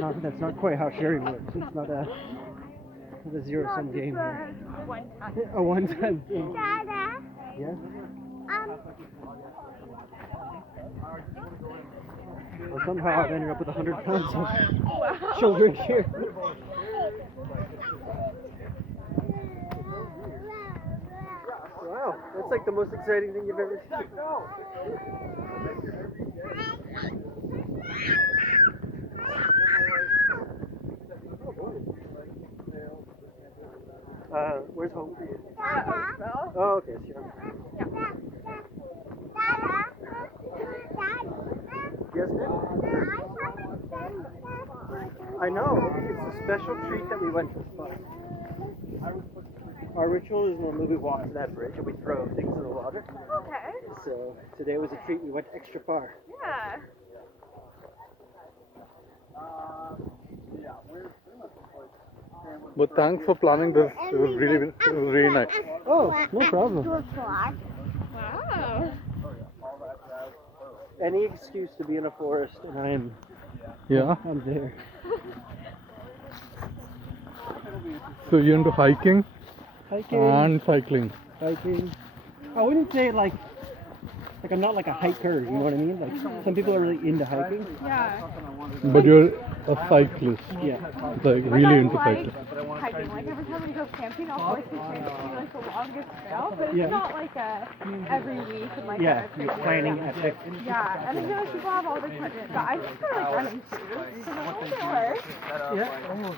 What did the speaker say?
That's not quite how sharing works. It's not a zero-sum game. One time. A one-time game. Dada, Yeah. Well, somehow I've ended up with 100 pounds of children here. Wow, that's like the most exciting thing you've ever seen. Where's home for you? Dada, Oh, okay, sure. Yes, ma'am? I know. It's a special treat that we went to the spot. Our ritual is normally we walk to that bridge and we throw things in the water. Okay. So today was a treat. We went extra far. Yeah. But thanks for planning this. It was really nice. Oh, no problem. Wow. Any excuse to be in a forest, and Yeah. I'm there. So you're into hiking Hiking, and cycling. hiking. I wouldn't say like I'm not like a hiker. You know what I mean? Like some people are really into hiking. Yeah. But you're a cyclist. Yeah. Like really into like cycling. hiking. Like every time we go camping, I'll always be trying to see like the longest trail, but it's Yeah. not like a every week and like Yeah, a you're crazy planning stuff. epic. Yeah, and I feel like people have all the equipment, but I just feel like running shoes, so that won't work. Yeah.